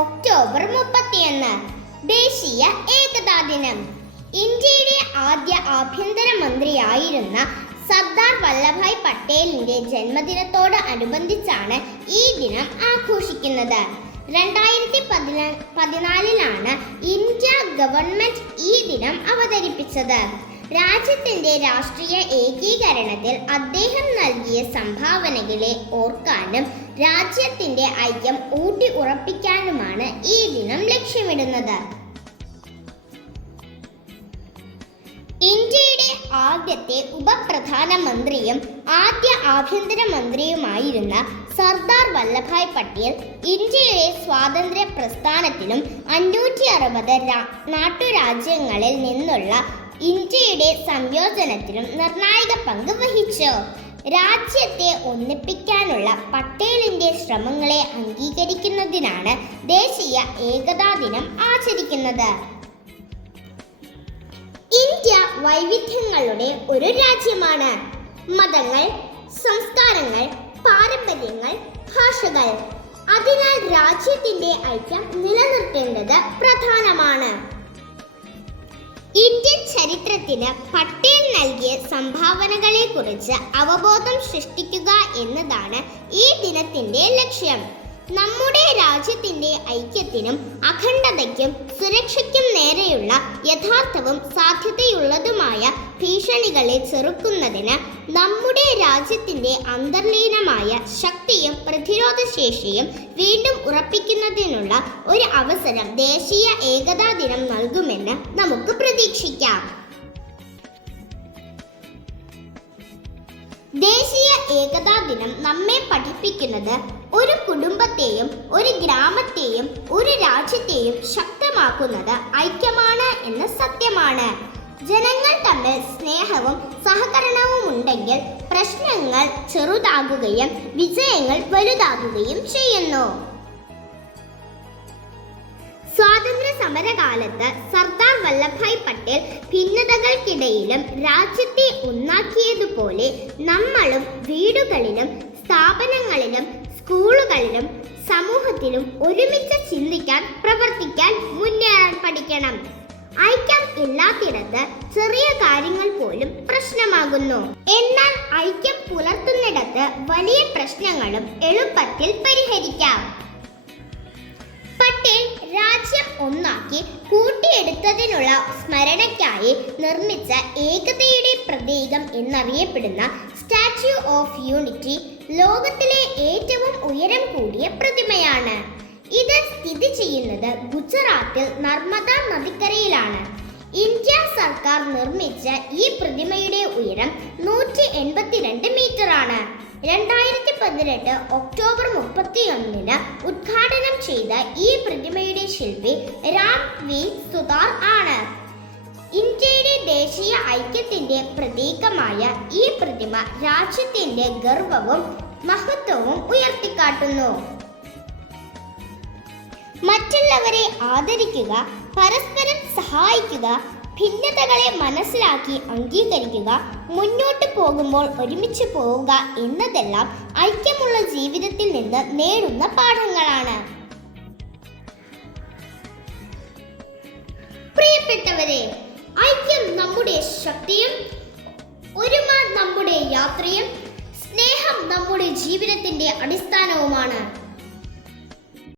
October 31 ദേശീയ ഏകതാ ദിനം. ഇന്ത്യയുടെ ആദ്യ ആഭ്യന്തരമന്ത്രിയായിരുന്ന സർദാർ വല്ലഭായ് പട്ടേലിന്റെ ജന്മദിനത്തോട് അനുബന്ധിച്ചാണ് ഈ ദിനം ആഘോഷിക്കുന്നത്. 2014 ഇന്ത്യ ഗവൺമെന്റ് ഈ ദിനം അവതരിപ്പിച്ചത്. രാജ്യത്തിന്റെ രാഷ്ട്രീയ ഏകീകരണത്തിൽ അദ്ദേഹം നൽകിയ സംഭാവനകളെ ഓർക്കാനും രാജ്യത്തിന്റെ ഐക്യം ഊട്ടി ഉറപ്പിക്കാനുമാണ് ഈ ദിനം ലക്ഷ്യമിടുന്നത്. ഇന്ത്യയുടെ ആദ്യത്തെ ഉപപ്രധാനമന്ത്രിയും ആദ്യ ആഭ്യന്തരമന്ത്രിയുമായിരുന്ന സർദാർ വല്ലഭായ് പട്ടേൽ ഇന്ത്യയുടെ സ്വാതന്ത്ര്യ പ്രസ്ഥാനത്തിലും 560 നാട്ടുരാജ്യങ്ങളിൽ നിന്നുള്ള ഇന്ത്യയുടെ സംയോജനത്തിലും നിർണായക പങ്ക് വഹിച്ചു. രാജ്യത്തെ ഒന്നിപ്പിക്കാനുള്ള പട്ടേലിന്റെ ശ്രമങ്ങളെ അംഗീകരിക്കുന്നതിനാണ് ദേശീയ ഏകതാ ദിനം ആചരിക്കുന്നത്. ഇന്ത്യ വൈവിധ്യങ്ങളുടെ ഒരു രാജ്യമാണ്. മതങ്ങൾ, സംസ്കാരങ്ങൾ, പാരമ്പര്യങ്ങൾ, ഭാഷകൾ. അതിനാൽ രാജ്യത്തിന്റെ ഐക്യം നിലനിർത്തേണ്ടത് പ്രധാനമാണ്. ഇന്ത്യൻ ചരിത്രത്തിന് പട്ടേൽ നൽകിയ സംഭാവനകളെക്കുറിച്ച് അവബോധം സൃഷ്ടിക്കുക എന്നതാണ് ഈ ദിനത്തിന്റെ ലക്ഷ്യം. നമ്മുടെ രാജ്യത്തിന്റെ ഐക്യത്തിനും അഖണ്ഡതയ്ക്കും സുരക്ഷയ്ക്കും നേരെയുള്ള യഥാർത്ഥവും സാധ്യതയുള്ളതുമായ ഭീഷണികളെ ചെറുക്കുന്നതിന് നമ്മുടെ രാജ്യത്തിന്റെ അന്തർലീനമായ ശക്തിയും പ്രതിരോധശേഷിയും വീണ്ടും ഉറപ്പിക്കുന്നതിനുള്ള ഒരു അവസരം ദേശീയ ഏകതാ ദിനം നൽകുമെന്ന് നമുക്ക് പ്രതീക്ഷിക്കാം. ദേശീയ ഏകതാ ദിനം നമ്മെ പഠിപ്പിക്കുന്നത് ഒരു കുടുംബത്തെയും ഒരു ഗ്രാമത്തെയും ഒരു രാജ്യത്തെയും ശക്തമാക്കുന്നത് ഐക്യമാണ് എന്ന സത്യമാണ്. ജനങ്ങൾ തമ്മിൽ സ്നേഹവും സഹകരണവും ഉണ്ടെങ്കിൽ പ്രശ്നങ്ങൾ ചെറുതാകുകയും വിജയങ്ങൾ വലുതാകുകയും ചെയ്യുന്നു. സ്വാതന്ത്ര്യ സമരകാലത്ത് സർദാർ വല്ലഭായ് പട്ടേൽ ഭിന്നതകൾക്കിടയിലും രാജ്യത്തെ ഒന്നാക്കിയതുപോലെ നമ്മളും വീടുകളിലും സ്ഥാപനങ്ങളിലും സ്കൂളുകളിലും സമൂഹത്തിലും ഒരുമിച്ച് ചിന്തിക്കാൻ പ്രവർത്തിക്കാൻ മുന്നേറാൻ പഠിക്കണം. ഐക്യം ഇല്ലാത്തിടത്ത് ചെറിയ കാര്യങ്ങൾ പോലും പ്രശ്നമാകുന്നു. എന്നാൽ ഐക്യം പുലർത്തുന്നിടത്ത് വലിയ പ്രശ്നങ്ങളും എളുപ്പത്തിൽ പരിഹരിക്കാം. പട്ടേൽ രാജ്യം ഒന്നാക്കി കൂട്ടിയെടുത്തതിനുള്ള സ്മരണയ്ക്കായി നിർമ്മിച്ച ഏകതയുടെ പ്രതീകം എന്നറിയപ്പെടുന്ന സ്റ്റാച്യു ഓഫ് യൂണിറ്റി ലോകത്തിലെ ഏറ്റവും ഉയരം കൂടിയ പ്രതിമയാണ്. ഇത് സ്ഥിതി ചെയ്യുന്നത് ഗുജറാത്തിൽ നർമ്മദ നദിക്കരയിലാണ്. ഇന്ത്യ സർക്കാർ നിർമ്മിച്ച ഈ പ്രതിമയുടെ ഉയരം 182 മീറ്ററാണ്. 2018 ഒക്ടോബർ 31 ഉദ്ഘാടനം ചെയ്ത ഈ പ്രതിമയുടെ ശില്പി രാം വി സുതാർ ആണ്. ഇന്ത്യയുടെ ദേശീയ ഐക്യത്തിന്റെ പ്രതീകമായ ഈ പ്രതിമ രാജ്യത്തിന്റെ ഗർവവും മഹത്വവും ഉയർത്തിക്കാട്ടുന്നു. മറ്റുള്ളവരെ ആദരിക്കുക, പരസ്പരം സഹായിക്കുക, ഭിന്നതകളെ മനസ്സിലാക്കി അംഗീകരിക്കുക, മുന്നോട്ട് പോകുമ്പോൾ ഒരുമിച്ച് പോവുക എന്നതെല്ലാം ഐക്യമുള്ള ജീവിതത്തിൽ നിന്ന് നേടുന്ന പാഠങ്ങളാണ്. പ്രിയപ്പെട്ടവരെ, ഐക്യം നമ്മുടെ ശക്തിയും ഒരുമ നമ്മുടെ യാത്രയും സ്നേഹം നമ്മുടെ ജീവിതത്തിന്റെ അടിസ്ഥാനവുമാണ്.